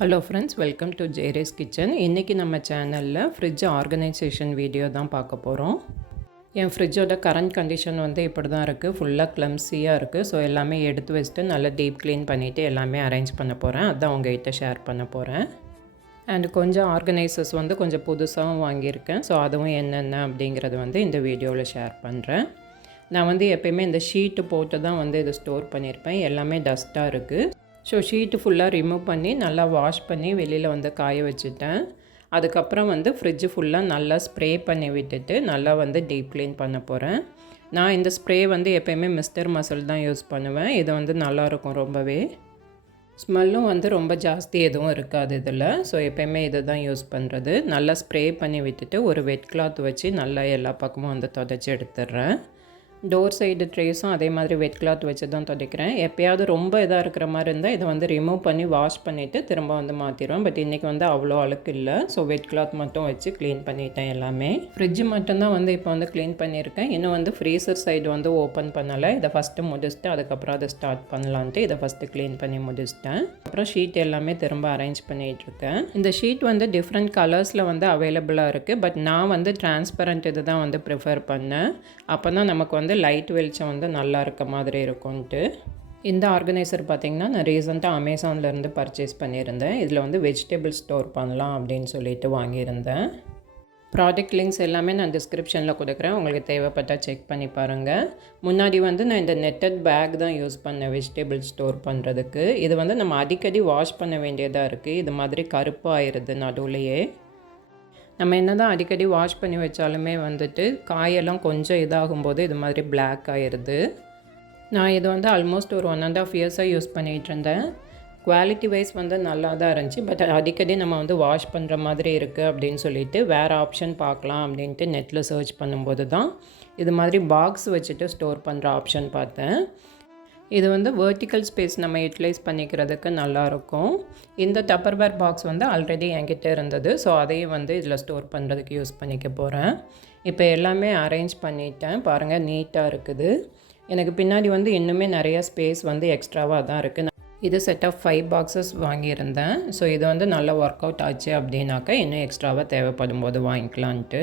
Hello friends, welcome to ஜேரேஸ் kitchen. இன்றைக்கி நம்ம சேனலில் ஃப்ரிட்ஜ் ஆர்கனைசேஷன் வீடியோ தான் பார்க்க போகிறோம். என் ஃப்ரிட்ஜோட கரண்ட் கண்டிஷன் வந்து இப்படி தான் இருக்குது. ஃபுல்லாக க்ளம்ஸியாக இருக்குது. ஸோ எல்லாமே எடுத்து வச்சுட்டு நல்லா டீப் க்ளீன் பண்ணிவிட்டு எல்லாமே அரேஞ்ச் பண்ண போகிறேன். அதுதான் உங்கள்கிட்ட ஷேர் பண்ண போகிறேன். அண்ட் கொஞ்சம் ஆர்கனைசர்ஸ் வந்து கொஞ்சம் புதுசாகவும் வாங்கியிருக்கேன். ஸோ அதுவும் என்னென்ன அப்படிங்கிறது வந்து இந்த வீடியோவில் ஷேர் பண்ணுறேன். நான் வந்து எப்போயுமே இந்த ஷீட்டு போட்டு தான் வந்து இதை ஸ்டோர் பண்ணியிருப்பேன். எல்லாமே டஸ்ட்டாக இருக்குது. ஸோ ஷீட்டு ஃபுல்லாக ரிமூவ் பண்ணி நல்லா வாஷ் பண்ணி வெளியில் வந்து காய வச்சுட்டேன். அதுக்கப்புறம் வந்து ஃப்ரிட்ஜு ஃபுல்லாக நல்லா ஸ்ப்ரே பண்ணி விட்டுட்டு நல்லா வந்து டீப் க்ளீன் பண்ண போகிறேன். நான் இந்த ஸ்ப்ரே வந்து எப்போயுமே மிஸ்டர் மசில் தான் யூஸ் பண்ணுவேன். இது வந்து நல்லாயிருக்கும் ரொம்பவே. ஸ்மெல்லும் வந்து ரொம்ப ஜாஸ்தி எதுவும் இருக்காது இதில். ஸோ எப்போயுமே இது தான் யூஸ் பண்ணுறது. நல்லா ஸ்ப்ரே பண்ணி விட்டுட்டு ஒரு வெட் கிளாத் வச்சு நல்லா எல்லா பக்கமும் வந்து துடைச்சி எடுத்துடுறேன். டோர் சைடு ட்ரேஸும் அதே மாதிரி வெட் கிளாத் வச்சு தான் துடைக்கிறேன். எப்போயாவது ரொம்ப இதாக இருக்கிற மாதிரி இருந்தால் இதை வந்து ரிமூவ் பண்ணி வாஷ் பண்ணிவிட்டு திரும்ப வந்து மாற்றிடுவேன். பட் இன்றைக்கி வந்து அவ்வளோ அழுக்கு இல்லை. ஸோ வெட் கிளாத் மட்டும் வச்சு க்ளீன் பண்ணிட்டேன் எல்லாமே. ஃப்ரிட்ஜு மட்டும்தான் வந்து இப்போ வந்து க்ளீன் பண்ணியிருக்கேன். இன்னும் வந்து ஃப்ரீசர் சைடு வந்து ஓப்பன் பண்ணலை. இதை ஃபஸ்ட்டு முடிச்சுட்டு அதுக்கப்புறம் அதை ஸ்டார்ட் பண்ணலான்ட்டு இதை ஃபஸ்ட்டு க்ளீன் பண்ணி முடிச்சிட்டேன். அப்புறம் ஷீட் எல்லாமே திரும்ப அரேஞ்ச் பண்ணிகிட்ருக்கேன். இந்த ஷீட் வந்து டிஃப்ரெண்ட் கலர்ஸில் வந்து அவைலபிளாக இருக்குது. பட் நான் வந்து டிரான்ஸ்பரண்ட் இது தான் வந்து ப்ரிஃபர் பண்ணேன். அப்போ தான் நமக்கு வந்து லைட் வெளிச்சம் வந்து நல்லா இருக்க மாதிரி இருக்கும்ன்ட்டு. இந்த ஆர்கனைசர் பார்த்திங்கன்னா நான் ரீசெண்டாக அமேசான்லேருந்து பர்ச்சேஸ் பண்ணியிருந்தேன். இதில் வந்து வெஜிடபிள் ஸ்டோர் பண்ணலாம் அப்படின்னு சொல்லிட்டு வாங்கியிருந்தேன். ப்ராடக்ட் லிங்க்ஸ் எல்லாமே நான் டிஸ்கிரிப்ஷனில் கொடுக்குறேன். உங்களுக்கு தேவைப்பட்டால் செக் பண்ணி பாருங்கள். முன்னாடி வந்து நான் இந்த நெட்டட் பேக் தான் யூஸ் பண்ணேன் வெஜிடபிள் ஸ்டோர் பண்ணுறதுக்கு. இது வந்து நம்ம அடிக்கடி வாஷ் பண்ண வேண்டியதாக இருக்குது. இது மாதிரி கருப்பாகிடுது நடுவுலையே. நம்ம என்ன தான் அடிக்கடி வாஷ் பண்ணி வச்சாலுமே வந்துட்டு காயெல்லாம் கொஞ்சம் இதாகும்போது இது மாதிரி பிளாக் ஆகிடுது. நான் இது வந்து ஆல்மோஸ்ட் ஒரு 1.5 இயர்ஸாக யூஸ் பண்ணிகிட்டு இருந்தேன். குவாலிட்டி வைஸ் வந்து நல்லா தான் இருந்துச்சு. பட் அடிக்கடி நம்ம வந்து வாஷ் பண்ணுற மாதிரி இருக்குது அப்படின்னு சொல்லிட்டு வேறு ஆப்ஷன் பார்க்கலாம் அப்படின்ட்டு நெட்டில் சர்ச் பண்ணும்போது தான் இது மாதிரி பாக்ஸ் வச்சுட்டு ஸ்டோர் பண்ணுற ஆப்ஷன் பார்த்தேன். இது வந்து வெர்டிக்கல் ஸ்பேஸ் நம்ம யூட்டிலைஸ் பண்ணிக்கிறதுக்கு நல்லாயிருக்கும். இந்த டப்பர்வேர் பாக்ஸ் வந்து ஆல்ரெடி என்கிட்ட இருந்தது. ஸோ அதையும் வந்து இதில் ஸ்டோர் பண்ணுறதுக்கு யூஸ் பண்ணிக்க போகிறேன். இப்போ எல்லாமே அரேஞ்ச் பண்ணிட்டேன். பாருங்கள், நீட்டாக இருக்குது. எனக்கு பின்னாடி வந்து இன்னுமே நிறைய ஸ்பேஸ் வந்து எக்ஸ்ட்ராவாக தான் இருக்குது. இது செட் ஆஃப் 5 பாக்ஸஸ் வாங்கியிருந்தேன். ஸோ இது வந்து நல்லா ஒர்க் அவுட் ஆச்சு அப்படின்னாக்கா இன்னும் எக்ஸ்ட்ராவாக தேவைப்படும் போது வாங்கிக்கலான்ட்டு.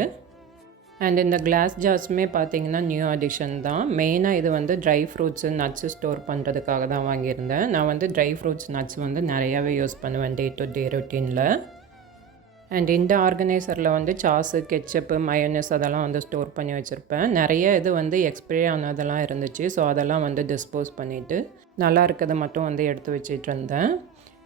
அண்ட் இந்த கிளாஸ் ஜார்ஸுமே பார்த்திங்கன்னா நியூ அடிஷன் தான். மெயினாக இது வந்து ட்ரை ஃப்ரூட்ஸு நட்ஸு ஸ்டோர் பண்ணுறதுக்காக தான் வாங்கியிருந்தேன். நான் வந்து ட்ரை ஃப்ரூட்ஸ் நட்ஸ் வந்து நிறையாவே யூஸ் பண்ணுவேன் டே டு டே ரொட்டீனில். அண்ட் இந்த ஆர்கனைசரில் வந்து சாஸு, கெச்சப்பு, மயோனஸ் அதெல்லாம் வந்து ஸ்டோர் பண்ணி வச்சுருப்பேன். நிறைய இது வந்து எக்ஸ்பைரி ஆனதெல்லாம் இருந்துச்சு. ஸோ அதெல்லாம் வந்து டிஸ்போஸ் பண்ணிவிட்டு நல்லா இருக்கிறத மட்டும் வந்து எடுத்து வச்சிட்டு இருந்தேன்.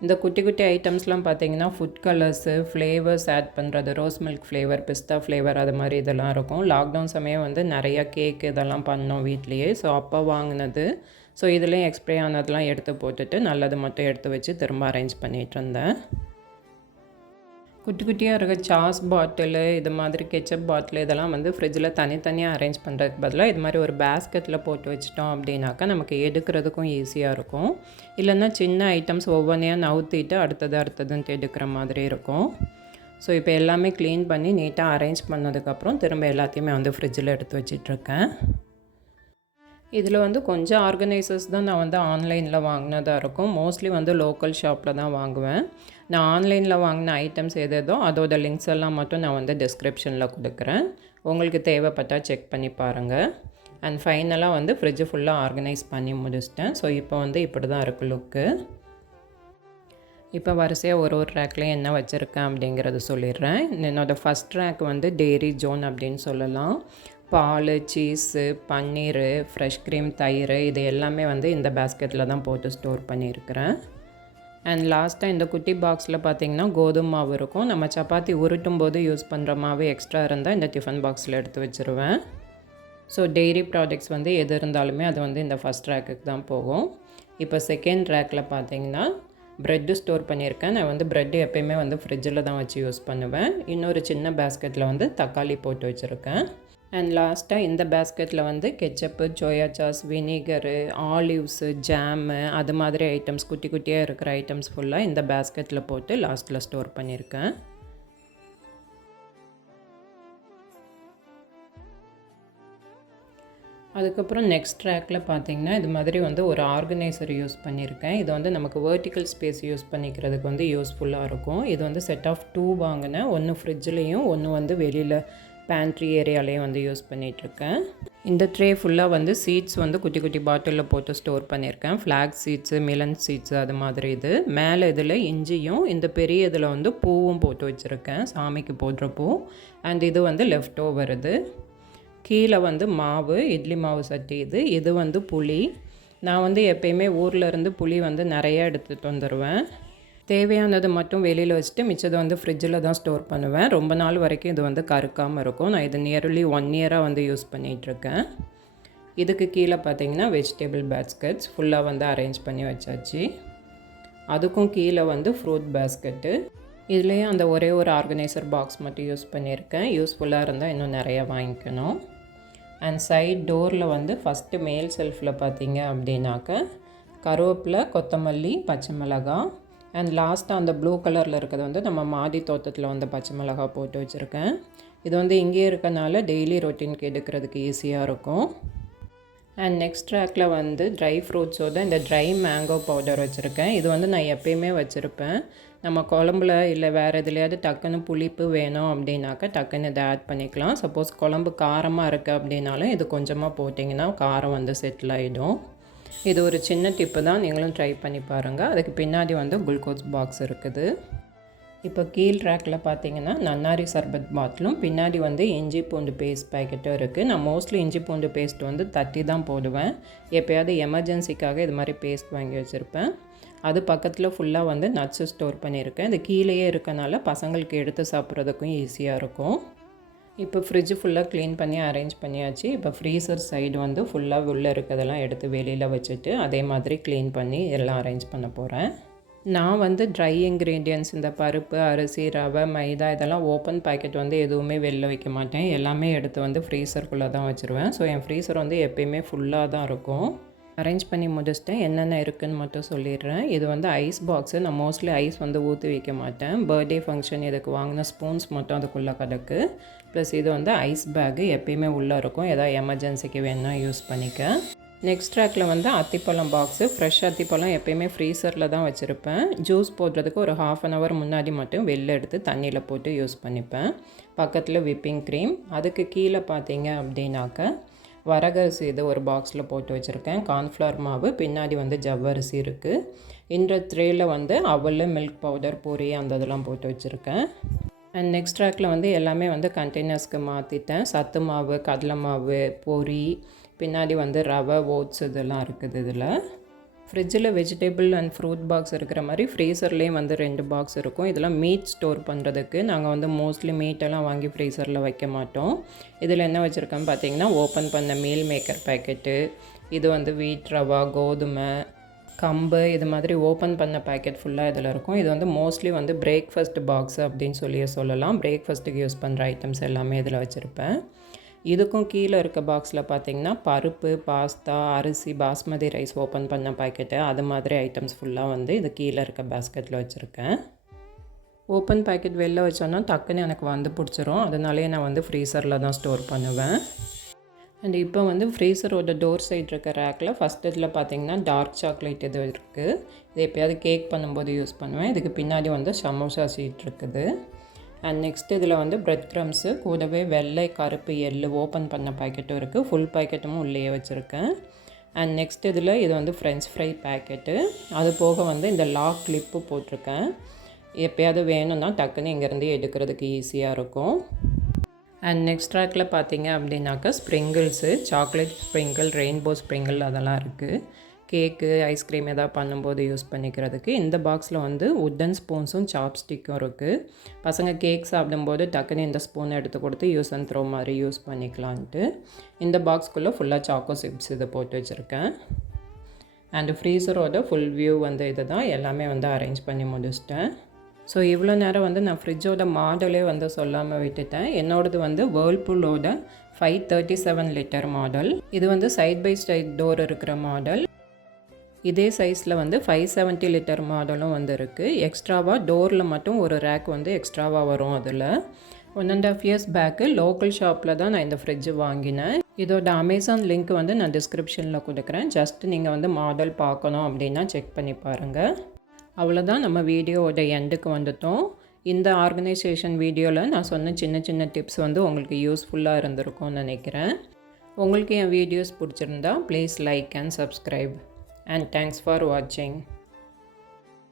இந்த குட்டி குட்டி ஐட்டம்ஸ்லாம் பார்த்திங்கன்னா ஃபுட் கலர்ஸு, ஃப்ளேவர்ஸ் ஆட் பண்ணுறது, ரோஸ் மில்க் ஃப்ளேவர், பிஸ்தா ஃப்ளேவர் அது மாதிரி இதெல்லாம் இருக்கும். லாக்டவுன் சமயம் வந்து நிறையா கேக் இதெல்லாம் பண்ணோம் வீட்லேயே. ஸோ அப்போ வாங்கினது. ஸோ இதுலேயும் எக்ஸ்பைரி ஆனதெல்லாம் எடுத்து போட்டுட்டு நல்லது மட்டும் எடுத்து வச்சு திரும்ப அரேஞ்ச் பண்ணிகிட்டு இருந்தேன். குட்டி குட்டியாக இருக்க சாஸ் பாட்டிலு, இது மாதிரி கெச்சப் பாட்டில் இதெல்லாம் வந்து ஃப்ரிட்ஜில் தனித்தனியாக அரேஞ்ச் பண்ணுறதுக்கு பதிலாக இது மாதிரி ஒரு பேஸ்கெட்டில் போட்டு வச்சிட்டோம் அப்படின்னாக்கா நமக்கு எடுக்கிறதுக்கும் ஈஸியாக இருக்கும். இல்லைன்னா சின்ன ஐட்டம்ஸ் ஒவ்வொன்றையாக நவுத்திட்டு அடுத்ததுன்ட்டு எடுக்கிற மாதிரி இருக்கும். ஸோ இப்போ எல்லாமே க்ளீன் பண்ணி நீட்டாக அரேஞ்ச் பண்ணதுக்கப்புறம் திரும்ப எல்லாத்தையுமே வந்து ஃப்ரிட்ஜில் எடுத்து வச்சிட்ருக்கேன். இதில் வந்து கொஞ்சம் ஆர்கனைசர்ஸ் தான் நான் வந்து ஆன்லைனில் வாங்கினதாக இருக்கும். மோஸ்ட்லி வந்து லோக்கல் ஷாப்பில் தான் வாங்குவேன். நான் ஆன்லைனில் வாங்கின ஐட்டம்ஸ் எதோ அதோட லிங்க்ஸ் எல்லாம் மட்டும் நான் வந்து டிஸ்கிரிப்ஷனில் கொடுக்குறேன். உங்களுக்கு தேவைப்பட்டால் செக் பண்ணி பாருங்கள். அண்ட் ஃபைனலாக வந்து ஃப்ரிட்ஜு ஃபுல்லாக ஆர்கனைஸ் பண்ணி முடிச்சிட்டேன். ஸோ இப்போ வந்து இப்படி தான் இருக்குது லுக்கு. இப்போ வரிசையாக ஒரு ரேக்லேயும் என்ன வச்சுருக்கேன் அப்படிங்கிறத சொல்லிடுறேன். என்னோடய ஃபஸ்ட் ரேக் வந்து டெய்ரி ஜோன் அப்படின்னு சொல்லலாம். பால், சீஸு, பன்னீர், ஃப்ரெஷ் க்ரீம், தயிர் இது எல்லாமே வந்து இந்த பேஸ்கெட்டில் தான் போட்டு ஸ்டோர் பண்ணியிருக்கிறேன். அண்ட் லாஸ்ட்டாக இந்த குட்டி பாக்ஸில் பார்த்திங்கன்னா கோதுமை மாவு இருக்கும். நம்ம சப்பாத்தி உருட்டும் போது யூஸ் பண்ணுற மாவு எக்ஸ்ட்ரா இருந்தால் இந்த டிஃபன் பாக்ஸில் எடுத்து வச்சுருவேன். ஸோ டெய்ரி ப்ராடக்ட்ஸ் வந்து எது இருந்தாலுமே அது வந்து இந்த ஃபஸ்ட் ரேக்குக்கு தான் போகும். இப்போ செகண்ட் ரேக்கில் பார்த்திங்கன்னா ப்ரெட்டு ஸ்டோர் பண்ணியிருக்கேன். நான் வந்து ப்ரெட்டு எப்போயுமே வந்து ஃப்ரிட்ஜில் தான் வச்சு யூஸ் பண்ணுவேன். இன்னொரு சின்ன பேஸ்கெட்டில் வந்து தக்காளி போட்டு வச்சுருக்கேன். அண்ட் லாஸ்ட்டாக இந்த பேஸ்கெட்டில் வந்து ketchup, soya sauce, vinegar, olives, jam அது மாதிரி ஐட்டம்ஸ் குட்டி குட்டியாக இருக்கிற ஐட்டம்ஸ் ஃபுல்லாக இந்த பேஸ்கெட்டில் போட்டு லாஸ்ட்டில் ஸ்டோர் பண்ணியிருக்கேன். அதுக்கப்புறம் நெக்ஸ்ட் ரேக்கில் பார்த்தீங்கன்னா இது மாதிரி வந்து ஒரு ஆர்கனைசர் யூஸ் பண்ணியிருக்கேன். இது வந்து நமக்கு வெர்டிக்கல் ஸ்பேஸ் யூஸ் பண்ணிக்கிறதுக்கு வந்து யூஸ்ஃபுல்லாக இருக்கும். இது வந்து செட் ஆஃப் 2 வாங்கினேன். ஒன்று ஃப்ரிட்ஜ்லேயும் ஒன்று வந்து வெளியில் பேண்ட்ரி ஏரியாலேயும் வந்து யூஸ் பண்ணிகிட்ருக்கேன். இந்த ட்ரே ஃபுல்லாக வந்து சீட்ஸ் வந்து குட்டி குட்டி பாட்டிலில் போட்டு ஸ்டோர் பண்ணியிருக்கேன். ஃப்ளாக் சீட்ஸு, மிலன் சீட்ஸு அது மாதிரி இது. மேலே இதில் இஞ்சியும் இந்த பெரிய இதில் வந்து பூவும் போட்டு வச்சுருக்கேன், சாமிக்கு போடுற பூ. அண்ட் இது வந்து லெஃப்ட் ஓவர் இது. கீழே வந்து மாவு, இட்லி மாவு சட்டி இது. இது வந்து புளி. நான் வந்து எப்பயுமே ஊர்லேருந்து புளி வந்து நிறையா எடுத்துகிட்டு வந்துடுவேன். தேவையானது மட்டும் வெளியில் வச்சுட்டு மிச்சத்தை வந்து ஃப்ரிட்ஜில் தான் ஸ்டோர் பண்ணுவேன். ரொம்ப நாள் வரைக்கும் இது வந்து கருக்காமல் இருக்கும். நான் இது நியர்லி 1 இயராக வந்து யூஸ் பண்ணிகிட்ருக்கேன். இதுக்கு கீழே பார்த்தீங்கன்னா வெஜிடபிள் பேஸ்கெட்ஸ் ஃபுல்லாக வந்து அரேஞ்ச் பண்ணி வச்சாச்சு. அதுக்கும் கீழே வந்து ஃப்ரூட் பேஸ்கெட்டு. இதுலேயும் அந்த ஒரே ஒரு ஆர்கனைசர் பாக்ஸ் மட்டும் யூஸ் பண்ணியிருக்கேன். யூஸ்ஃபுல்லாக இருந்தால் இன்னும் நிறையா வாங்கிக்கணும். அண்ட் சைட் டோரில் வந்து ஃபஸ்ட்டு மேல் செல்ஃபில் பார்த்தீங்க அப்படின்னாக்க கருவேப்பிலை, கொத்தமல்லி, பச்சை மிளகாய். அண்ட் லாஸ்ட்டாக அந்த ப்ளூ கலரில் இருக்கிறது வந்து நம்ம மாடி தோட்டத்தில் வந்து பச்சை மிளகாய் போட்டு வச்சுருக்கேன். இது வந்து இங்கேயே இருக்கனால டெய்லி ரொட்டீனுக்கு எடுக்கிறதுக்கு ஈஸியாக இருக்கும். அண்ட் நெக்ஸ்ட் ரேக்கில் வந்து ட்ரை ஃப்ரூட்ஸோட இந்த ட்ரை மேங்கோ பவுடர் வச்சுருக்கேன். இது வந்து நான் எப்பயுமே வச்சுருப்பேன். நம்ம குழம்புல இல்லை வேறு எதுலையாவது டக்குன்னு புளிப்பு வேணும் அப்படின்னாக்கா டக்குன்னு இதை ஆட் பண்ணிக்கலாம். சப்போஸ் குழம்பு காரமாக இருக்குது அப்படின்னாலும் இது கொஞ்சமாக போட்டிங்கன்னா காரம் வந்து செட்டில் ஆகிடும். இது ஒரு சின்ன டிப்பு தான், நீங்களும் ட்ரை பண்ணி பாருங்கள். அதுக்கு பின்னாடி வந்து குளுக்கோஸ் பாக்ஸ் இருக்குது. இப்போ கீழ் ரேக்கில் பார்த்தீங்கன்னா நன்னாரி சர்பத் பாட்டிலும் பின்னாடி வந்து இஞ்சி பூண்டு பேஸ்ட் பேக்கெட்டும் இருக்குது. நான் மோஸ்ட்லி இஞ்சி பூண்டு பேஸ்ட் வந்து தட்டி தான் போடுவேன். எப்போயாவது எமர்ஜென்சிக்காக இது மாதிரி பேஸ்ட் வாங்கி வச்சுருப்பேன். அது பக்கத்தில் ஃபுல்லாக வந்து நட்ஸு ஸ்டோர் பண்ணியிருக்கேன். இது கீழேயே இருக்கனால பசங்களுக்கு எடுத்து சாப்பிட்றதுக்கும் ஈஸியாக இருக்கும். இப்போ ஃப்ரிட்ஜு ஃபுல்லாக க்ளீன் பண்ணி அரேஞ்ச் பண்ணியாச்சு. இப்போ ஃப்ரீசர் சைடு வந்து ஃபுல்லாக உள்ளே இருக்கிறதெல்லாம் எடுத்து வெளியில் வச்சுட்டு அதே மாதிரி க்ளீன் பண்ணி எல்லாம் அரேஞ்ச் பண்ண போகிறேன். நான் வந்து ட்ரை இன்க்ரீடியன்ட்ஸ் இந்த பருப்பு, அரிசி, ரவை, மைதா இதெல்லாம் ஓப்பன் பேக்கெட் வந்து எதுவுமே வெளில வைக்க மாட்டேன். எல்லாமே எடுத்து வந்து ஃப்ரீசருக்குள்ளே தான் வச்சுருவேன். ஸோ என் ஃப்ரீசர் வந்து எப்பயுமே ஃபுல்லாக தான் இருக்கும். அரேஞ்ச் பண்ணி முடிச்சிட்டேன். என்னென்ன இருக்குதுன்னு மட்டும் சொல்லிடுறேன். இது வந்து ஐஸ் பாக்ஸு. நான் மோஸ்ட்லி ஐஸ் வந்து ஊற்றி வைக்க மாட்டேன். பர்த்டே ஃபங்க்ஷன் இதுக்கு வாங்கின ஸ்பூன்ஸ் மட்டும் அதுக்குள்ளே கிடக்கு. ப்ளஸ் இது வந்து ஐஸ் பேக்கு எப்பயுமே உள்ளே இருக்கும். எதாவது எமர்ஜென்சிக்கு வேணுன்னா யூஸ் பண்ணிக்க. நெக்ஸ்ட் ரேக்கில் வந்து அத்திப்பழம் பாக்ஸு. ஃப்ரெஷ் அத்திப்பழம் எப்பயுமே ஃப்ரீசரில் தான் வச்சுருப்பேன். ஜூஸ் போடுறதுக்கு ஒரு 1/2 hour முன்னாடி மட்டும் வெளில எடுத்து தண்ணியில் போட்டு யூஸ் பண்ணிப்பேன். பக்கத்தில் விப்பிங் க்ரீம். அதுக்கு கீழே பார்த்தீங்க அப்படின்னாக்க வரகரிசி இது ஒரு பாக்ஸில் போட்டு வச்சுருக்கேன். கார்ன்ஃப்ளவர் மாவு, பின்னாடி வந்து ஜவ்வரிசி இருக்குது. இந்த ட்ரேயில் வந்து அவல், மில்க் பவுடர், பொரி அந்த இதெல்லாம் போட்டு வச்சுருக்கேன். அண்ட் நெக்ஸ்ட் ரேக்கில் வந்து எல்லாமே வந்து கண்டெய்னர்ஸ்க்கு மாற்றிட்டேன். சத்து மாவு, கடலை மாவு, பொரி, பின்னாடி வந்து ரவை, ஓட்ஸ் இதெல்லாம் இருக்குது. இதில் ஃப்ரிட்ஜில் வெஜிடபிள் அண்ட் ஃப்ரூட் பாக்ஸ் இருக்கிற மாதிரி ஃப்ரீசர்லேயும் வந்து 2 பாக்ஸ் இருக்கும். இதெல்லாம் மீட் ஸ்டோர் பண்ணுறதுக்கு. நாங்கள் வந்து மோஸ்ட்லி மீட்டெல்லாம் வாங்கி ஃப்ரீசரில் வைக்க மாட்டோம். இதில் என்ன வச்சுருக்கேன்னு பார்த்தீங்கன்னா ஓப்பன் பண்ண மீல் மேக்கர் பேக்கெட்டு, இது வந்து வீட் ரவா, கோதுமை, கம்பு, இது மாதிரி ஓப்பன் பண்ண பேக்கெட் ஃபுல்லாக இதில் இருக்கும். இது வந்து மோஸ்ட்லி வந்து பிரேக்ஃபாஸ்ட் பாக்ஸ் அப்படின்னு சொல்லலாம். பிரேக்ஃபாஸ்ட்டுக்கு யூஸ் பண்ணுற ஐட்டம்ஸ் எல்லாமே இதில் வச்சுருப்பேன். இதுக்கும் கீழே இருக்க பாக்ஸில் பார்த்திங்கன்னா பருப்பு, பாஸ்தா, அரிசி, பாஸ்மதி ரைஸ் ஓப்பன் பண்ண பாக்கெட்டு அது மாதிரி ஐட்டம்ஸ் ஃபுல்லாக வந்து இது கீழே இருக்க பேஸ்கெட்டில் வச்சுருக்கேன். ஓப்பன் பேக்கெட் வெளில வச்சோன்னா டக்குன்னு எனக்கு வந்து பிடிச்சிரும். அதனாலே நான் வந்து ஃப்ரீசரில் தான் ஸ்டோர் பண்ணுவேன். அண்ட் இப்போ வந்து ஃப்ரீசரோட டோர் சைடு இருக்க ரேக்கில் ஃபஸ்ட் இதில் பார்த்திங்கன்னா டார்க் சாக்லேட் இது இருக்குது. இது எப்போயாவது கேக் பண்ணும்போது யூஸ் பண்ணுவேன். இதுக்கு பின்னாடி வந்து சமோசா ஷீட் இருக்குது. அண்ட் நெக்ஸ்ட் இதில் வந்து பிரெட் க்ரம்ஸு, கூடவே வெள்ளை, கருப்பு, எள்ளு ஓப்பன் பண்ண பேக்கெட்டும் இருக்குது. ஃபுல் பேக்கெட்டும் உள்ளேயே வச்சுருக்கேன். அண்ட் நெக்ஸ்ட் இதில் இது வந்து ஃப்ரெஞ்ச் ஃப்ரை பேக்கெட்டு. அது போக வந்து இந்த லாக் கிளிப்பு போட்டிருக்கேன். எப்போயாவது வேணும்னா டக்குன்னு இங்கேருந்து எடுக்கிறதுக்கு ஈஸியாக இருக்கும். அண்ட் நெக்ஸ்ட் ரேக்கில் பார்த்தீங்க அப்படின்னாக்கா sprinkles, chocolate sprinkle, rainbow sprinkle அதெல்லாம் இருக்குது. கேக்கு, ஐஸ்கிரீம் எதாவது பண்ணும்போது யூஸ் பண்ணிக்கிறதுக்கு. இந்த பாக்ஸில் வந்து உட்டன் ஸ்பூன்ஸும் சாப்ஸ்டிக்கும் இருக்குது. பசங்க கேக் சாப்பிடும்போது டக்குன்னு இந்த ஸ்பூனை எடுத்து கொடுத்து யூஸ் அண்ட் த்ரோ மாதிரி யூஸ் பண்ணிக்கலான்ட்டு இந்த பாக்ஸ்குள்ளே ஃபுல்லாக சாக்கோ சிப்ஸ் இதை போட்டு வச்சுருக்கேன். அண்டு ஃப்ரீசரோட ஃபுல் வியூ வந்து இது தான். எல்லாமே வந்து அரேஞ்ச் பண்ணி முடிச்சிட்டேன். ஸோ இவ்வளோ நேரம் வந்து நான் ஃப்ரிட்ஜோட மாடலே வந்து சொல்லாமல் விட்டுட்டேன். என்னோடது வந்து வேர்ல்பூலோட 537 லிட்டர் மாடல். இது வந்து சைட் பை சைட் டோர் இருக்கிற மாடல். இதே சைஸில் வந்து 570 லிட்டர் மாடலும் வந்து இருக்குது. எக்ஸ்ட்ராவாக டோரில் மட்டும் ஒரு ரேக் வந்து எக்ஸ்ட்ராவாக வரும். அதில் 1.5 years பேக்கு லோக்கல் ஷாப்பில் தான் நான் இந்த ஃப்ரிட்ஜு வாங்கினேன். இதோட அமேசான் லிங்க் வந்து நான் டிஸ்கிரிப்ஷனில் கொடுக்குறேன். ஜஸ்ட் நீங்கள் வந்து மாடல் பார்க்கணும் அப்படின்னா செக் பண்ணி பாருங்கள். அவ்வளோதான், நம்ம வீடியோவோட எண்டுக்கு வந்துட்டோம். இந்த ஆர்கனைசேஷன் வீடியோவில் நான் சொன்ன சின்ன சின்ன டிப்ஸ் வந்து உங்களுக்கு யூஸ்ஃபுல்லாக இருந்திருக்கும்னு நினைக்கிறேன். உங்களுக்கு என் வீடியோஸ் பிடிச்சிருந்தா please like and subscribe. And thanks for வாட்சிங்.